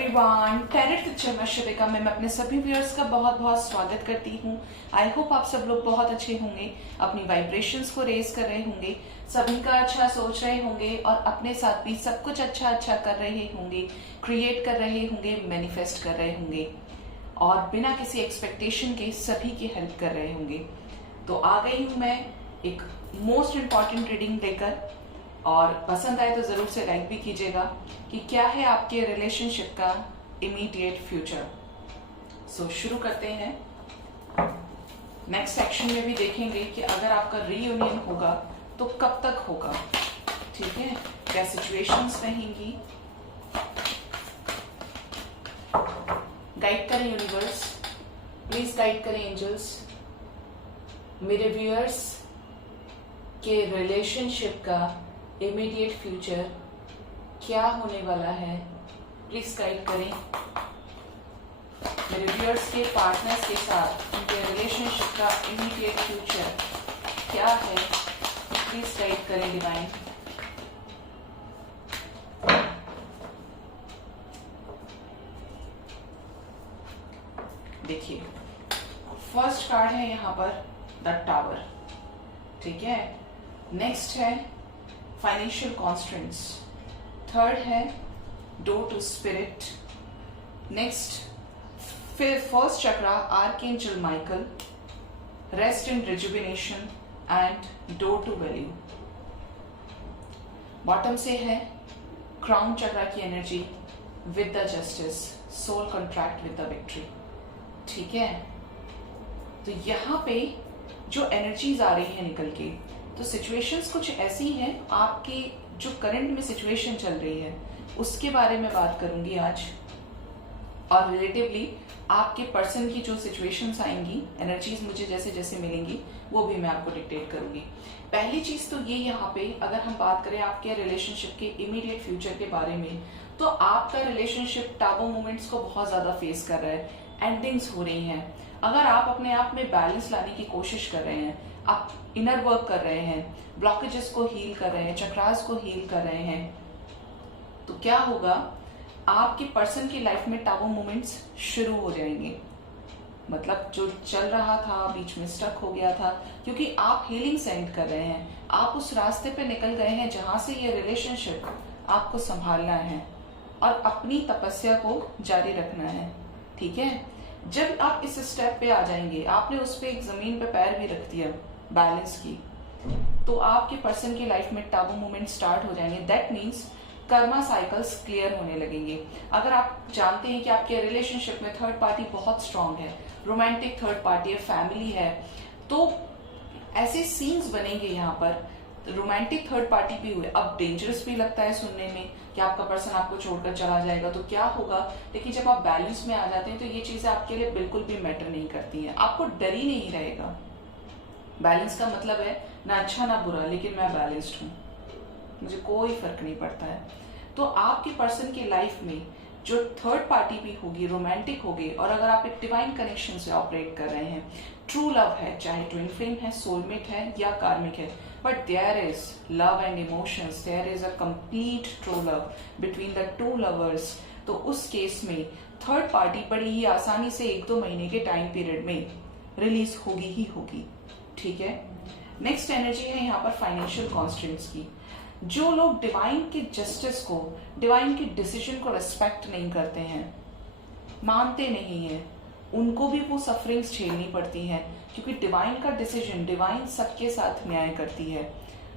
Everyone, टेरेट picture में शिविका में मैं अपने सभी व्यूअर्स का बहुत बहुत स्वागत करती हूँ। आई होप आप सब लोग बहुत अच्छे होंगे, अपनी वाइब्रेशंस को रेज कर रहे होंगे, सभी का अच्छा सोच रहे होंगे और अपने साथ भी सब कुछ अच्छा अच्छा कर रहे होंगे, क्रिएट कर रहे होंगे, मैनिफेस्ट कर रहे होंगे और बिना किसी एक्सपेक्टेशन के सभी की हेल्प कर रहे होंगे। तो आ गई हूँ मैं एक मोस्ट इम्पॉर्टेंट रीडिंग लेकर, और पसंद आए तो जरूर से लाइक भी कीजिएगा कि क्या है आपके रिलेशनशिप का इमीडिएट फ्यूचर। सो शुरू करते हैं। नेक्स्ट सेक्शन में भी देखेंगे कि अगर आपका रीयूनियन होगा तो कब तक होगा, ठीक है, क्या सिचुएशंस रहेंगी। गाइड करें यूनिवर्स, प्लीज गाइड करें एंजल्स, मेरे व्यूअर्स के रिलेशनशिप का इमीडिएट फ्यूचर क्या होने वाला है, प्लीज गाइड करें। मेरे व्यूअर्स के पार्टनर्स के साथ उनके रिलेशनशिप का इमीडिएट फ्यूचर क्या है, प्लीज गाइड करें डिवाइन। देखिए, फर्स्ट कार्ड है यहाँ पर द टावर, ठीक है। नेक्स्ट है फाइनेंशियल कॉन्स्ट्रेंट्स, थर्ड है डोर टू स्पिरिट, नेक्स्ट फिर first chakra archangel Michael, rest in rejuvenation and door to value. Bottom से है क्राउन चक्रा की energy with the justice, soul contract with the victory, ठीक है। तो यहाँ पे जो एनर्जीज आ रही है निकल के, तो सिचुएशंस कुछ ऐसी हैं, आपकी जो करंट में सिचुएशन चल रही है उसके बारे में बात करूंगी आज, और रिलेटिवली आपके पर्सन की जो सिचुएशंस आएंगी, एनर्जीज मुझे जैसे जैसे मिलेंगी वो भी मैं आपको डिक्टेट करूंगी। पहली चीज तो ये, यहाँ पे अगर हम बात करें आपके रिलेशनशिप के इमीडिएट फ्यूचर के बारे में, तो आपका रिलेशनशिप टाबू मोमेंट्स को बहुत ज्यादा फेस कर रहा है, एंडिंग्स हो रही हैं। अगर आप अपने आप में बैलेंस लाने की कोशिश कर रहे हैं, आप इनर वर्क कर रहे हैं, ब्लॉकेजेस को हील कर रहे हैं, चक्रास को हील कर रहे हैं, तो क्या होगा, आपके पर्सन की लाइफ में टाबू मोमेंट्स शुरू हो जाएंगे। मतलब जो चल रहा था बीच में स्टक हो गया था, क्योंकि आप हीलिंग सेंड कर रहे हैं, आप उस रास्ते पे निकल गए हैं जहां से ये रिलेशनशिप आपको संभालना है और अपनी तपस्या को जारी रखना है, ठीक है। जब आप इस स्टेप पे आ जाएंगे, आपने उस पे एक जमीन पे पैर भी रख दिया बैलेंस की, तो आपके पर्सन की लाइफ में टाबू मूवमेंट स्टार्ट हो जाएंगे। That means Karma cycles clear होने लगेंगे। अगर आप जानते हैं कि आपके रिलेशनशिप में थर्ड पार्टी बहुत स्ट्रांग है, रोमांटिक थर्ड पार्टी है, फैमिली है, तो ऐसे सीन्स बनेंगे यहाँ पर, रोमांटिक थर्ड पार्टी भी हुए। अब डेंजरस भी लगता है सुनने में कि आपका पर्सन आपको छोड़कर चला जाएगा तो क्या होगा, लेकिन जब आप बैलेंस में आ जाते हैं तो ये चीजें आपके लिए बिल्कुल भी मैटर नहीं करती हैं, आपको डर ही नहीं रहेगा। बैलेंस का मतलब है ना अच्छा ना बुरा, लेकिन मैं बैलेंस्ड हूँ, मुझे कोई फर्क नहीं पड़ता है। तो आपके पर्सन की लाइफ में जो थर्ड पार्टी भी होगी, रोमांटिक होगी, और अगर आप एक डिवाइन कनेक्शन से ऑपरेट कर रहे हैं, ट्रू लव है, चाहे ट्विन फ्लेम है, सोलमेट है या कार्मिक है, but there is love and emotions, there is a complete true love between the two lovers, तो उस केस में थर्ड पार्टी बड़ी ही आसानी से 1-2 महीने के टाइम पीरियड में रिलीज होगी ही होगी, ठीक है। नेक्स्ट एनर्जी है यहाँ पर फाइनेंशियल कॉन्स्टेंट्स की। जो लोग डिवाइन के जस्टिस को, डिवाइन के डिसीजन को रिस्पेक्ट नहीं करते हैं, मानते नहीं है, उनको भी वो सफरिंग्स झेलनी पड़ती हैं, क्योंकि डिवाइन का डिसीजन, डिवाइन सबके साथ न्याय करती है।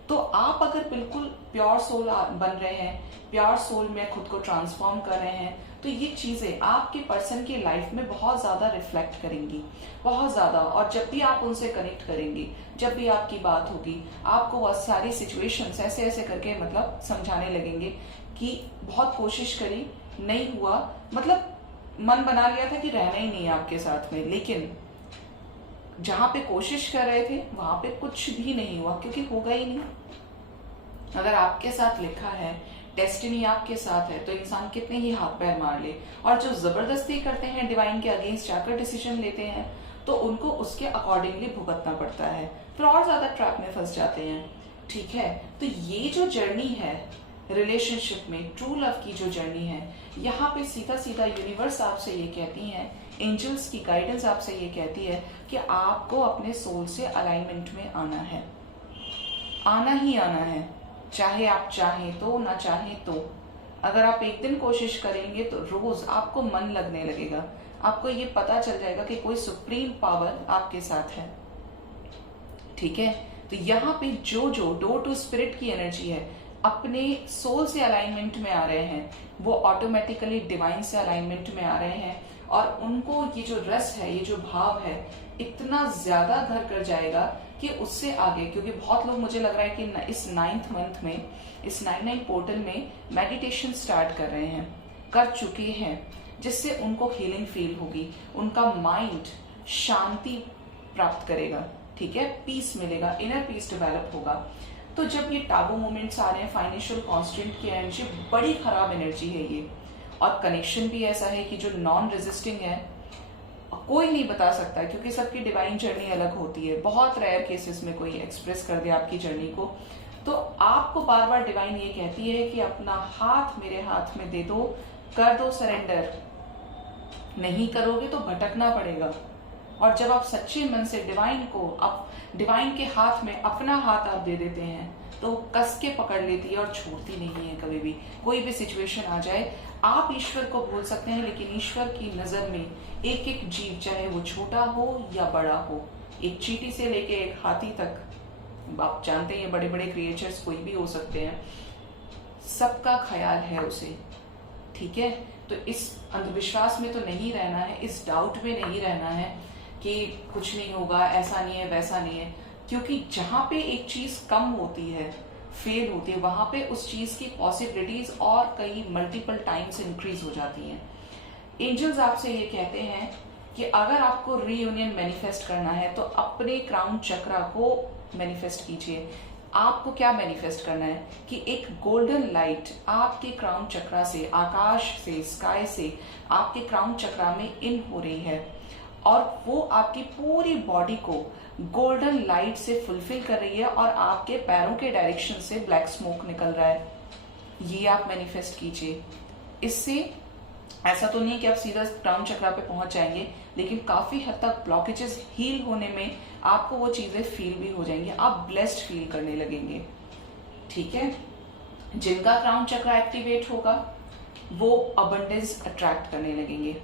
तो आप अगर बिल्कुल प्योर सोल बन रहे हैं, प्योर सोल में खुद को ट्रांसफॉर्म कर रहे हैं, तो ये चीजें आपके पर्सन की लाइफ में बहुत ज्यादा रिफ्लेक्ट करेंगी, बहुत ज्यादा। और जब भी आप उनसे कनेक्ट करेंगे, जब भी आपकी बात होगी, आपको वो सारी सिचुएशंस ऐसे ऐसे करके मतलब समझाने लगेंगे कि बहुत कोशिश करी, नहीं हुआ, मतलब मन बना लिया था कि रहना ही नहीं है आपके साथ में, लेकिन जहां पे कोशिश कर रहे थे वहां पे कुछ भी नहीं हुआ, क्योंकि होगा ही नहीं। अगर आपके साथ लिखा है, डेस्टिनी आपके साथ है, तो इंसान कितने ही हाथ पैर मार ले, और जो जबरदस्ती करते हैं, डिवाइन के अगेंस्ट जाकर डिसीजन लेते हैं, तो उनको उसके अकॉर्डिंगली भुगतना पड़ता है, फिर और ज्यादा ट्रैप में फंस जाते हैं, ठीक है। तो ये जो जर्नी है रिलेशनशिप में, ट्रू लव की जो जर्नी है, यहाँ पे सीधा सीधा यूनिवर्स आपसे ये कहती है, एंजल्स की गाइडेंस आपसे ये कहती है कि आपको अपने सोल से अलाइनमेंट में आना है, आना ही आना है, चाहे आप चाहें तो ना चाहें तो। अगर आप एक दिन कोशिश करेंगे तो रोज आपको मन लगने लगेगा, आपको ये पता चल जाएगा कि कोई सुप्रीम पावर आपके साथ है। ठीक है, तो यहाँ पे जो जो डोर टू स्पिरिट की एनर्जी है, अपने सोल से अलाइनमेंट में आ रहे हैं, वो ऑटोमेटिकली डिवाइन से अलाइनमेंट में आ रहे हैं, और उनको ये जो रस है, ये जो भाव है, इतना ज्यादा घर कर जाएगा कि उससे आगे, क्योंकि बहुत लोग, मुझे लग रहा है कि इस 9th मंथ में, इस 9/9 पोर्टल में मेडिटेशन स्टार्ट कर रहे हैं, कर चुके हैं, जिससे उनको हीलिंग फील होगी, उनका माइंड शांति प्राप्त करेगा। ठीक है, पीस मिलेगा, इनर पीस डेवलप होगा। तो जब ये टाबू मोमेंट्स आ रहे हैं, फाइनेंशियल कॉन्स्टेंट की एनर्जी, बड़ी खराब एनर्जी है ये, और कनेक्शन भी ऐसा है कि जो नॉन रेजिस्टिंग है, कोई नहीं बता सकता, क्योंकि सबकी डिवाइन जर्नी अलग होती है। बहुत रेयर केसेस में कोई एक्सप्रेस कर दे आपकी जर्नी को, तो आपको बार बार डिवाइन ये कहती है कि अपना हाथ मेरे हाथ में दे दो, कर दो सरेंडर। नहीं करोगे तो भटकना पड़ेगा। और जब आप सच्चे मन से डिवाइन को, आप डिवाइन के हाथ में अपना हाथ आप दे देते हैं, तो कस के पकड़ लेती है और छोड़ती नहीं है कभी भी। कोई भी सिचुएशन आ जाए, आप ईश्वर को भूल सकते हैं, लेकिन ईश्वर की नजर में एक एक जीव, चाहे वो छोटा हो या बड़ा हो, एक चींटी से लेके एक हाथी तक, आप जानते हैं बड़े बड़े क्रिएचर्स कोई भी हो सकते हैं, सबका ख्याल है उसे। ठीक है, तो इस अंधविश्वास में तो नहीं रहना है, इस डाउट में नहीं रहना है कि कुछ नहीं होगा, ऐसा नहीं है, वैसा नहीं है, क्योंकि जहां पे एक चीज कम होती है, फेल होती है, वहां पे उस चीज की पॉसिबिलिटीज और कई मल्टीपल टाइम्स इंक्रीज हो जाती हैं। एंजल्स आपसे ये कहते हैं कि अगर आपको रीयूनियन मैनिफेस्ट करना है, तो अपने क्राउन चक्रा को मैनिफेस्ट कीजिए। आपको क्या मैनिफेस्ट करना है कि एक गोल्डन लाइट आपके क्राउन चक्रा से, आकाश से, स्काई से आपके क्राउन चक्रा में इन हो रही है, और वो आपकी पूरी बॉडी को गोल्डन लाइट से फुलफिल कर रही है, और आपके पैरों के डायरेक्शन से ब्लैक स्मोक निकल रहा है। ये आप मैनिफेस्ट कीजिए। इससे ऐसा तो नहीं कि आप सीधा क्राउन चक्रा पे पहुंच जाएंगे, लेकिन काफी हद तक ब्लॉकेजेस हील होने में आपको वो चीजें फील भी हो जाएंगी, आप ब्लेस्ड फील करने लगेंगे। ठीक है, जिनका क्राउन चक्रा एक्टिवेट होगा वो अबंडेंस अट्रैक्ट करने लगेंगे।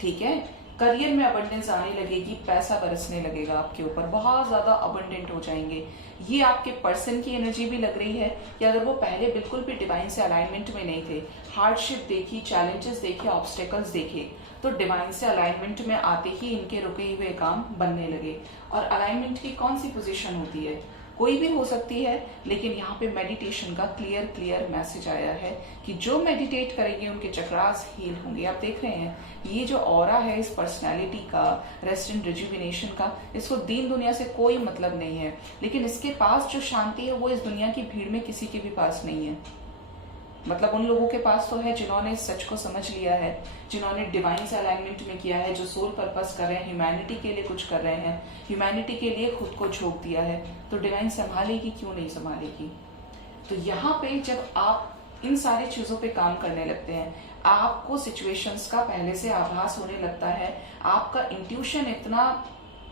ठीक है, करियर में अबंडेंस आने लगेगी, पैसा बरसने लगेगा आपके ऊपर, बहुत ज्यादा अबंडेंट हो जाएंगे। ये आपके पर्सन की एनर्जी भी लग रही है कि अगर वो पहले बिल्कुल भी डिवाइन से अलाइनमेंट में नहीं थे, हार्डशिप देखी, चैलेंजेस देखे, ऑब्स्टेकल्स देखे, तो डिवाइन से अलाइनमेंट में आते ही इनके रुके हुए काम बनने लगे। और अलाइनमेंट की कौन सी पोजीशन होती है? कोई भी हो सकती है, लेकिन यहाँ पे मेडिटेशन का क्लियर मैसेज आया है कि जो मेडिटेट करेंगे उनके चक्रास हील होंगे। आप देख रहे हैं ये जो ऑरा है इस पर्सनालिटी का, रेस्ट एंड रिजुविनेशन का, इसको दीन दुनिया से कोई मतलब नहीं है, लेकिन इसके पास जो शांति है वो इस दुनिया की भीड़ में किसी के भी पास नहीं है। मतलब उन लोगों के पास तो है जिन्होंने इस सच को समझ लिया है, जिन्होंने डिवाइन से अलाइनमेंट में किया है, जो सोल पर्पस कर रहे हैं, ह्यूमैनिटी के लिए कुछ कर रहे हैं, ह्यूमैनिटी के लिए खुद को झोंक दिया है, तो डिवाइन संभालेगी, क्यों नहीं संभालेगी। तो यहाँ पे जब आप इन सारी चीजों पे काम करने लगते हैं, आपको सिचुएशंस का पहले से आभास होने लगता है, आपका इंट्यूशन इतना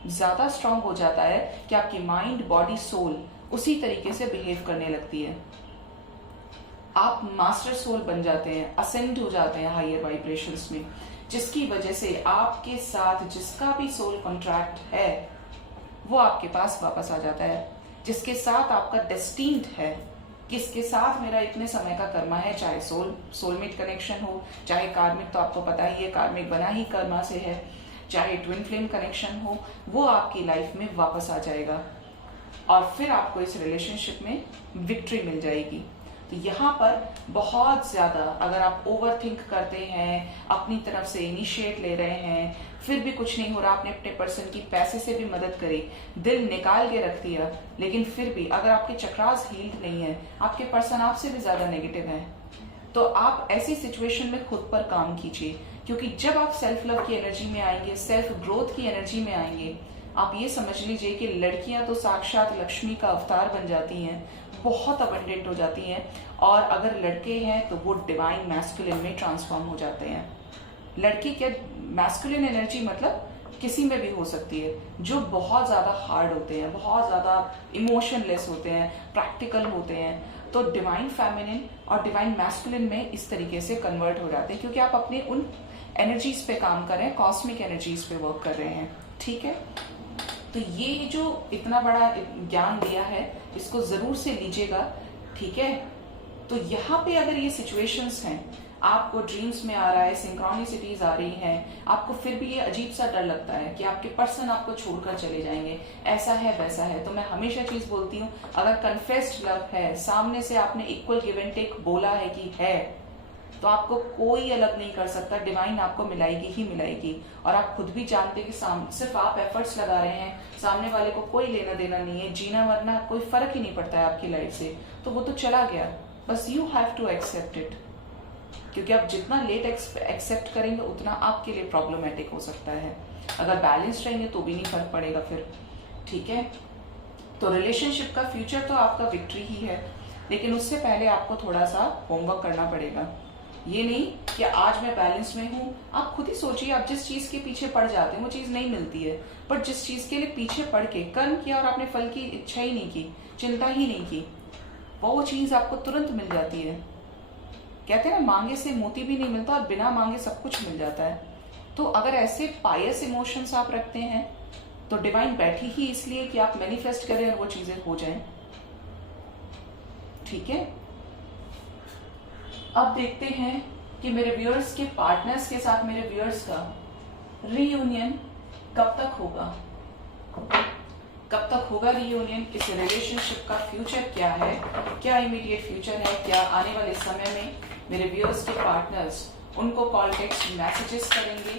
ज्यादा स्ट्रांग हो जाता है कि आपकी माइंड, बॉडी, सोल उसी तरीके से बिहेव करने लगती है। आप मास्टर सोल बन जाते हैं, असेंड हो जाते हैं हायर वाइब्रेशंस में, जिसकी वजह से आपके साथ जिसका भी सोल कॉन्ट्रैक्ट है वो आपके पास वापस आ जाता है, जिसके साथ आपका डेस्टिन्ड है, किसके साथ मेरा इतने समय का कर्मा है, चाहे सोलमेट कनेक्शन हो, चाहे कार्मिक, तो आपको पता ही है कार्मिक बना ही कर्मा से है, चाहे ट्विन फ्लेम कनेक्शन हो, वो आपकी लाइफ में वापस आ जाएगा और फिर आपको इस रिलेशनशिप में विक्ट्री मिल जाएगी। तो यहाँ पर बहुत ज्यादा अगर आप ओवर थिंक करते हैं, अपनी तरफ से इनिशिएट ले रहे हैं, फिर भी कुछ नहीं हो रहा, आपने अपने पर्सन की पैसे से भी मदद करी, दिल निकाल के रख दिया, लेकिन फिर भी अगर आपके चक्रास हील्ड नहीं है, आपके पर्सन आपसे भी ज्यादा नेगेटिव है, तो आप ऐसी सिचुएशन में खुद पर काम कीजिए। क्योंकि जब आप सेल्फ लव की एनर्जी में आएंगे, सेल्फ ग्रोथ की एनर्जी में आएंगे, आप ये समझ लीजिए कि लड़कियां तो साक्षात लक्ष्मी का अवतार बन जाती हैं, बहुत अबंडेंट हो जाती हैं और अगर लड़के हैं तो वो डिवाइन मैस्कुलिन में ट्रांसफॉर्म हो जाते हैं। लड़की क्या, मैस्कुलिन एनर्जी मतलब किसी में भी हो सकती है, जो बहुत ज्यादा हार्ड होते हैं, बहुत ज्यादा इमोशनलेस होते हैं, प्रैक्टिकल होते हैं, तो डिवाइन फेमिनिन और डिवाइन मैस्कुलिन में इस तरीके से कन्वर्ट हो जाते हैं, क्योंकि आप अपने उन एनर्जीज पे काम कर रहे हैं, कॉस्मिक एनर्जीज पे वर्क कर रहे हैं। ठीक है, तो ये जो इतना बड़ा ज्ञान दिया है इसको जरूर से लीजिएगा। ठीक है, तो यहाँ पे अगर ये सिचुएशंस हैं, आपको ड्रीम्स में आ रहा है, सिंक्रोनिसिटीज आ रही हैं, आपको फिर भी ये अजीब सा डर लगता है कि आपके पर्सन आपको छोड़कर चले जाएंगे, ऐसा है वैसा है, तो मैं हमेशा चीज बोलती हूँ, अगर कन्फेस्ड लव है, सामने से आपने इक्वल गिव एंड टेक बोला है कि है, तो आपको कोई अलग नहीं कर सकता, डिवाइन आपको मिलाएगी ही मिलाएगी। और आप खुद भी जानते हैं कि सिर्फ आप एफर्ट्स लगा रहे हैं, सामने वाले को कोई लेना देना नहीं है, जीना मरना कोई फर्क ही नहीं पड़ता है आपकी लाइफ से, तो वो तो चला गया, बस you have to accept it. क्योंकि आप जितना लेट एक्सेप्ट करेंगे उतना आपके लिए प्रॉब्लमेटिक हो सकता है। अगर बैलेंस रहेंगे तो भी नहीं फर्क पड़ेगा फिर। ठीक है, तो रिलेशनशिप का फ्यूचर तो आपका विक्ट्री ही है, लेकिन उससे पहले आपको थोड़ा सा होमवर्क करना पड़ेगा। ये नहीं कि आज मैं बैलेंस में हूँ, आप खुद ही सोचिए, आप जिस चीज के पीछे पड़ जाते हैं वो चीज नहीं मिलती है, बट जिस चीज के लिए पीछे पड़ के कर्म किया और आपने फल की इच्छा ही नहीं की, चिंता ही नहीं की, वो चीज आपको तुरंत मिल जाती है। कहते हैं ना, मांगे से मोती भी नहीं मिलता और बिना मांगे सब कुछ मिल जाता है। तो अगर ऐसे पायस इमोशंस आप रखते हैं तो डिवाइन बैठी ही इसलिए कि आप मैनिफेस्ट करें और वो चीजें हो जाएं। ठीक है, अब देखते हैं कि मेरे व्यूअर्स के पार्टनर्स के साथ मेरे व्यूअर्स का रीयूनियन कब तक होगा, कब तक होगा रीयूनियन, इस रिलेशनशिप का फ्यूचर क्या है, क्या इमीडिएट फ्यूचर है, क्या आने वाले समय में मेरे व्यूअर्स के पार्टनर्स उनको कॉल टेक्स्ट मैसेजेस करेंगे,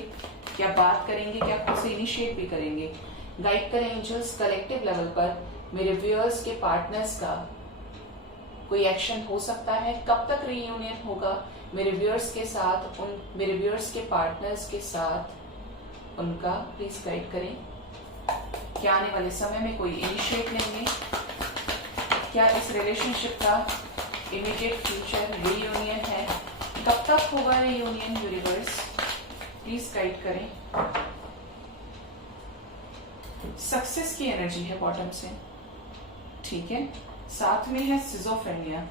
क्या बात करेंगे, क्या खुद से इनिशिएट भी करेंगे। गाइड करें एंजल्स, कलेक्टिव लेवल पर मेरे व्यूअर्स के पार्टनर्स का कोई एक्शन हो सकता है, कब तक रीयूनियन होगा मेरे व्यूअर्स के साथ, मेरे व्यूअर्स के पार्टनर्स के साथ उनका, प्लीज गाइड करें। क्या आने वाले समय में कोई इनिशिएट लेंगे, क्या इस रिलेशनशिप का इमीडिएट फ्यूचर रीयूनियन है, कब तक होगा रीयूनियन, यूनिवर्स प्लीज गाइड करें। सक्सेस की एनर्जी है बॉटम से। ठीक है, साथ में है सिजोफ्रेनिया।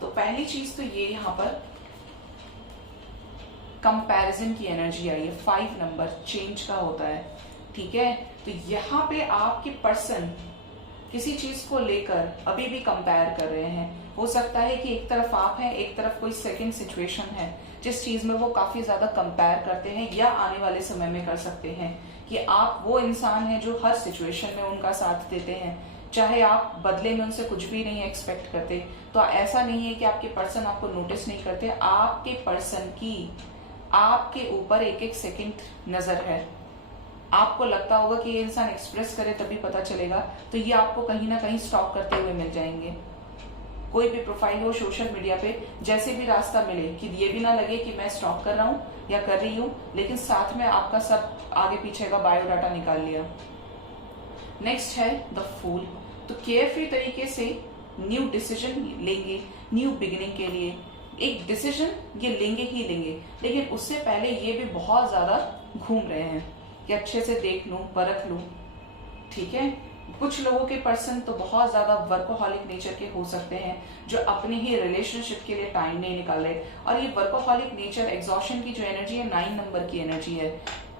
तो पहली चीज तो ये यहाँ पर कंपैरिजन की एनर्जी आई है, 5 नंबर चेंज का होता है। ठीक है, तो यहाँ पे आपके पर्सन किसी चीज को लेकर अभी भी कंपेयर कर रहे हैं। हो सकता है कि एक तरफ आप हैं, एक तरफ कोई सेकंड सिचुएशन है जिस चीज में वो काफी ज्यादा कंपेयर करते हैं, या आने वाले समय में कर सकते हैं कि आप वो इंसान हैं जो हर सिचुएशन में उनका साथ देते हैं, चाहे आप बदले में उनसे कुछ भी नहीं एक्सपेक्ट करते। तो ऐसा नहीं है कि आपके पर्सन आपको नोटिस नहीं करते, आपके पर्सन की आपके ऊपर एक एक सेकंड नजर है। आपको लगता होगा कि ये इंसान एक्सप्रेस करे तभी पता चलेगा, तो ये आपको कहीं ना कहीं स्टॉक करते हुए मिल जाएंगे। कोई भी प्रोफाइल हो सोशल मीडिया पे, जैसे भी रास्ता मिले कि ये भी ना लगे कि मैं स्टॉक कर रहा हूँ या कर रही हूँ, लेकिन साथ में आपका सब आगे पीछे का बायोडाटा निकाल लिया। नेक्स्ट है द फूल। तो केयरफ्री तरीके से न्यू डिसीजन लेंगे, न्यू बिगिनिंग के लिए एक डिसीजन ये लेंगे ही लेंगे, लेकिन उससे पहले ये भी बहुत ज्यादा घूम रहे हैं कि अच्छे से देख लूं, परख लूं। ठीक है, कुछ लोगों के पर्सन तो बहुत ज्यादा वर्कोहॉलिक नेचर के हो सकते हैं, जो अपने ही रिलेशनशिप के लिए टाइम नहीं निकाल रहे। और ये वर्कोहॉलिक नेचर, एग्जॉशन की जो एनर्जी है, 9 नंबर की एनर्जी है,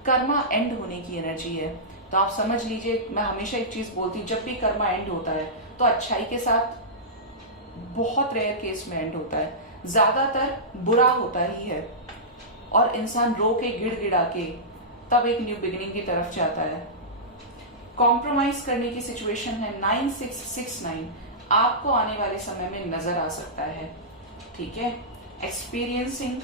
कर्मा एंड होने की एनर्जी है। तो आप समझ लीजिए, मैं हमेशा एक चीज बोलती हूँ, जब भी कर्मा एंड होता है तो अच्छाई के साथ बहुत रेयर केस में एंड होता है, ज्यादातर बुरा होता ही है, और इंसान रो के गिड़गिड़ा के तब एक न्यू बिगिनिंग की तरफ जाता है। कॉम्प्रोमाइज करने की सिचुएशन है 9669 आपको आने वाले समय में नजर आ सकता है। ठीक है, experiencing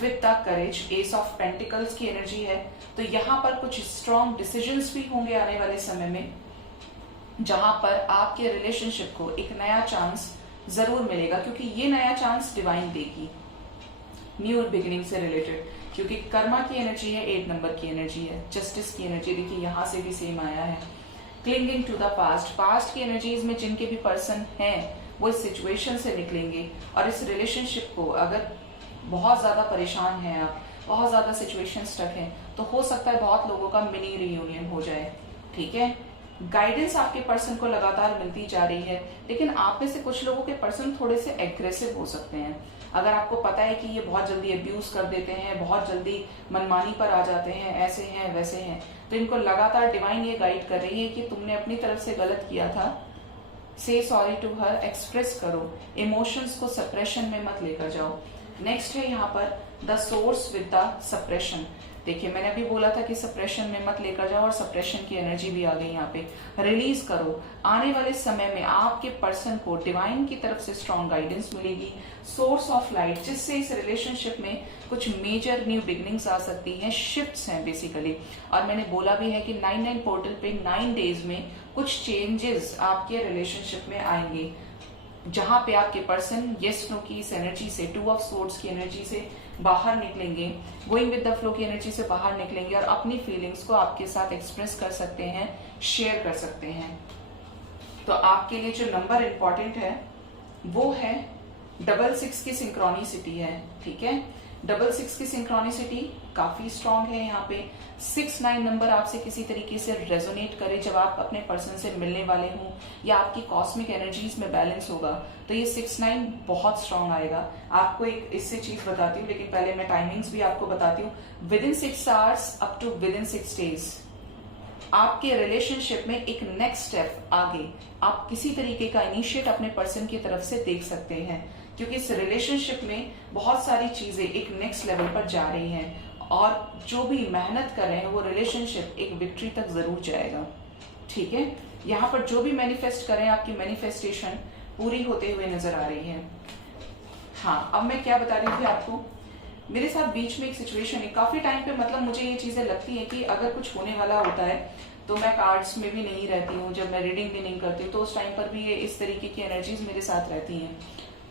with the courage, S of pentacles की एनर्जी है। तो यहाँ पर कुछ स्ट्रॉन्ग डिसीजंस भी होंगे आने वाले समय में, जहां पर आपके रिलेशनशिप को एक नया चांस जरूर मिलेगा, क्योंकि ये नया चांस डिवाइन देगी न्यू बिगिनिंग से रिलेटेड। क्योंकि कर्मा की एनर्जी है, 8 नंबर की एनर्जी है, जस्टिस की एनर्जी देखिए यहां से भी सेम आया है। Clinging to the past, past की एनर्जीज में जिनके भी पर्सन हैं वो इस सिचुएशन से निकलेंगे और इस रिलेशनशिप को, अगर बहुत ज्यादा परेशान हैं आप, बहुत ज्यादा सिचुएशन स्टक है, तो हो सकता है बहुत लोगों का मिनी रियूनियन हो जाए। ठीक है, गाइडेंस आपके पर्सन को लगातार मिलती जा रही है, लेकिन आप में से कुछ लोगों के पर्सन थोड़े से एग्रेसिव हो सकते हैं। अगर आपको पता है कि ये बहुत जल्दी अब्यूज कर देते हैं, बहुत जल्दी मनमानी पर आ जाते हैं, ऐसे हैं वैसे हैं, तो इनको लगातार डिवाइन ये गाइड कर रही है कि तुमने अपनी तरफ से गलत किया था, से सॉरी टू हर, एक्सप्रेस करो, इमोशंस को सप्रेशन में मत लेकर जाओ। नेक्स्ट है यहाँ पर the source with the suppression. देखिए, मैंने अभी बोला था कि सप्रेशन में मत लेकर जाओ, और सप्रेशन की एनर्जी भी आ गई यहाँ पे। रिलीज करो। आने वाले समय में आपके पर्सन को डिवाइन की तरफ से स्ट्रॉन्ग गाइडेंस मिलेगी, सोर्स ऑफ लाइट, जिससे इस रिलेशनशिप में कुछ मेजर न्यू बिगनिंग्स आ सकती हैं, शिफ्ट्स हैं बेसिकली। और मैंने बोला भी है कि 9/9 पोर्टल पे 9 डेज में कुछ चेंजेस आपके रिलेशनशिप में आएंगे, जहां पे आपके पर्सन यस नो की इस एनर्जी से, 2 ऑफ सोर्ड्स की एनर्जी से बाहर निकलेंगे, गोइंग विद द फ्लो की एनर्जी से बाहर निकलेंगे और अपनी फीलिंग्स को आपके साथ एक्सप्रेस कर सकते हैं, शेयर कर सकते हैं। तो आपके लिए जो नंबर इंपॉर्टेंट है वो है 66 की सिंक्रोनिसिटी है। ठीक है, 66 की सिंक्रोनिसिटी काफी स्ट्रांग है यहाँ पे। 6-9 नंबर आपसे किसी तरीके से रेजोनेट करे जब आप अपने पर्सन से मिलने वाले हों, या आपकी कॉस्मिक एनर्जीज में बैलेंस होगा, तो ये 6-9 बहुत स्ट्रांग आएगा। आपको एक इससे चीज बताती हूँ, लेकिन पहले मैं टाइमिंग्स भी आपको बताती हूँ। Within 6 hours up to within 6 days आपके रिलेशनशिप में एक नेक्स्ट स्टेप आगे आप किसी तरीके का इनिशिएट अपने पर्सन की तरफ से देख सकते हैं, क्योंकि इस रिलेशनशिप में बहुत सारी चीजें एक नेक्स्ट लेवल पर जा रही हैं, और जो भी मेहनत कर रहे हैं वो रिलेशनशिप एक विक्ट्री तक जरूर जाएगा। ठीक है, यहाँ पर जो भी मैनिफेस्ट कर रहे हैं, आपकी मैनिफेस्टेशन पूरी होते हुए नजर आ रही है। हाँ, अब मैं क्या बता रही थी आपको, मेरे साथ बीच में एक सिचुएशन है, काफी टाइम पे, मतलब मुझे ये चीजें लगती है कि अगर कुछ होने वाला होता है तो मैं कार्ड्स में भी नहीं रहती हूँ, जब मैं रीडिंग भी नहीं करती हूँ तो उस टाइम पर भी ये इस तरीके की एनर्जीज मेरे साथ रहती हैं।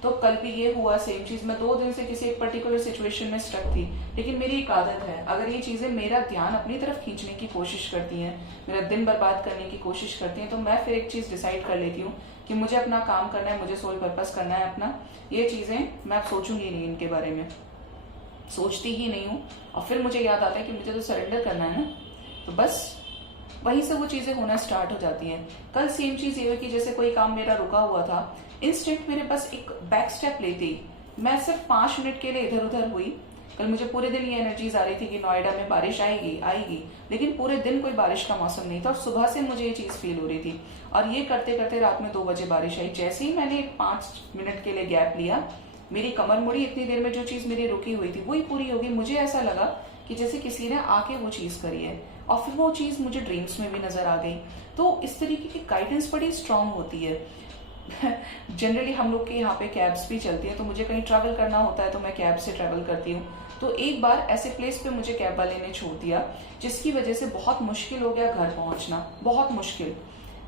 तो कल भी ये हुआ सेम चीज, मैं 2 दिन से किसी एक पर्टिकुलर सिचुएशन में स्टक थी, लेकिन मेरी एक आदत है, अगर ये चीजें मेरा ध्यान अपनी तरफ खींचने की कोशिश करती हैं, मेरा दिन बर्बाद करने की कोशिश करती हैं, तो मैं फिर एक चीज डिसाइड कर लेती हूँ कि मुझे अपना काम करना है, मुझे सोल पर्पस करना है अपना। ये चीजें मैं अब सोचूंगी नहीं, इनके बारे में सोचती ही नहीं हूँ। और फिर मुझे याद आता है कि मुझे तो सरेंडर करना है ना, तो बस वहीं से वो चीजें होना स्टार्ट हो जाती हैं। कल सेम चीज ये हुई कि जैसे कोई काम मेरा रुका हुआ था, इंस्टेंट मेरे पास एक बैक स्टेप लेती, मैं सिर्फ 5 मिनट के लिए इधर उधर हुई। कल मुझे पूरे दिन ये एनर्जीज आ रही थी कि नोएडा में बारिश आएगी, लेकिन पूरे दिन कोई बारिश का मौसम नहीं था, और सुबह से मुझे ये चीज फील हो रही थी। और ये करते करते रात में 2 बजे बारिश आई। जैसे ही मैंने 5 मिनट के लिए गैप लिया, मेरी कमर मुड़ी, इतनी देर में जो चीज मेरी रुकी हुई थी वही पूरी होगी। मुझे ऐसा लगा कि जैसे किसी ने आके वो चीज करी है, और फिर वो चीज मुझे ड्रीम्स में भी नजर आ गई। तो इस तरीके की गाइडेंस बड़ी स्ट्रांग होती है। जनरली हम लोग के यहाँ पे कैब्स भी चलती है, तो मुझे कहीं ट्रैवल करना होता है तो मैं कैब से ट्रैवल करती हूँ। तो एक बार ऐसे प्लेस पे मुझे कैब वाले ने छोड़ दिया, जिसकी वजह से बहुत मुश्किल हो गया घर पहुंचना, बहुत मुश्किल।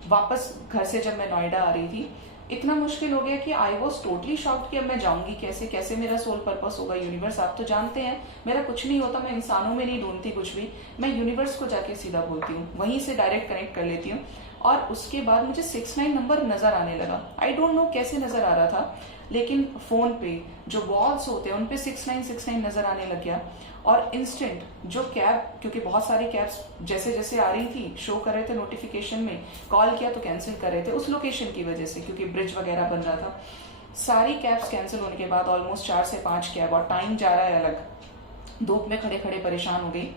वापस घर से जब मैं नोएडा आ रही थी, इतना मुश्किल हो गया कि आई वॉज टोटली शॉक्ड कि अब मैं जाऊंगी कैसे, कैसे मेरा सोल पर्पस होगा। यूनिवर्स, आप तो जानते हैं मेरा कुछ नहीं होता, मैं इंसानों में नहीं ढूंढती कुछ भी, मैं यूनिवर्स को जाके सीधा बोलती हूँ, वहीं से डायरेक्ट कनेक्ट कर लेती हूँ। और उसके बाद मुझे 6-9 नंबर नजर आने लगा। आई डोंट नो कैसे नजर आ रहा था, लेकिन फोन पे जो वॉल्स होते हैं उनपे 6-9 नजर आने लग गया। और इंस्टेंट जो कैब, क्योंकि बहुत सारी कैब्स जैसे जैसे आ रही थी, शो कर रहे थे नोटिफिकेशन में, कॉल किया तो कैंसिल कर रहे थे उस लोकेशन की वजह से, क्योंकि ब्रिज वगैरह बन रहा था। सारी कैब्स कैंसिल होने के बाद ऑलमोस्ट 4 से 5 कैब, और टाइम जा रहा है अलग, धूप में खड़े खड़े परेशान हो गई।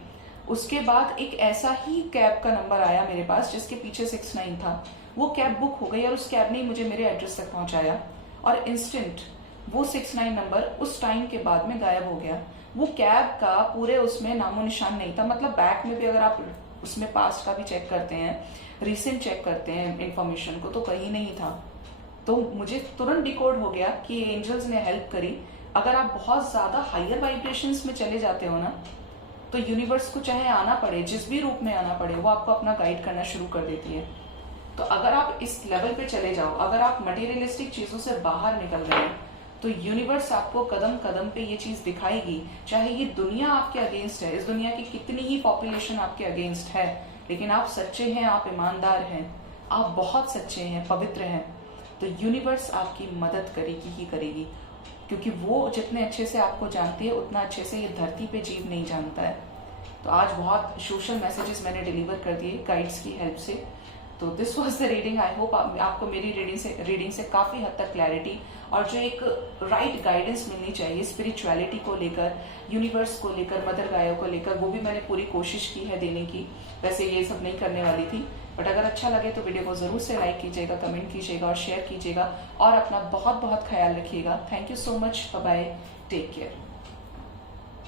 उसके बाद एक ऐसा ही कैब का नंबर आया मेरे पास जिसके पीछे 6-9 था। वो कैब बुक हो गई और उस कैब ने मुझे मेरे एड्रेस तक पहुंचाया, और इंस्टेंट वो 6-9 नंबर उस टाइम के बाद में गायब हो गया। वो कैब का पूरे उसमें नामो निशान नहीं था, मतलब बैक में भी अगर आप उसमें पास्ट का भी चेक करते हैं, रिसेंट चेक करते हैं इन्फॉर्मेशन को, तो कहीं नहीं था। तो मुझे तुरंत डिकोड हो गया कि एंजल्स ने हेल्प करी। अगर आप बहुत ज्यादा हायर वाइब्रेशंस में चले जाते हो ना, तो यूनिवर्स को चाहे आना पड़े, जिस भी रूप में आना पड़े, वो आपको अपना गाइड करना शुरू कर देती है। तो अगर आप इस लेवल पे चले जाओ, अगर आप मटेरियलिस्टिक चीजों से बाहर निकल रहे हैं, तो यूनिवर्स आपको कदम कदम पे ये चीज दिखाएगी। चाहे ये दुनिया आपके अगेंस्ट है, इस दुनिया की कितनी ही पॉपुलेशन आपके अगेंस्ट है, लेकिन आप सच्चे हैं, आप ईमानदार हैं, आप बहुत सच्चे हैं, पवित्र हैं, तो यूनिवर्स आपकी मदद करेगी ही करेगी, क्योंकि वो जितने अच्छे से आपको जानती है उतना अच्छे से ये धरती पे जीव नहीं जानता है। तो आज बहुत सोशल मैसेजेस मैंने डिलीवर कर दिए गाइड्स की हेल्प से। तो this was the reading. I hope आपको मेरी रीडिंग से काफ़ी हद तक क्लैरिटी और जो एक राइट गाइडेंस मिलनी चाहिए स्पिरिचुअलिटी को लेकर, यूनिवर्स को लेकर, मदर गायों को लेकर, वो भी मैंने पूरी कोशिश की है देने की। वैसे ये सब नहीं करने वाली थी, बट अगर अच्छा लगे तो वीडियो को ज़रूर से लाइक कीजिएगा, कमेंट कीजिएगा और शेयर कीजिएगा, और अपना बहुत बहुत ख्याल रखिएगा। Thank you so much, bye bye, take care.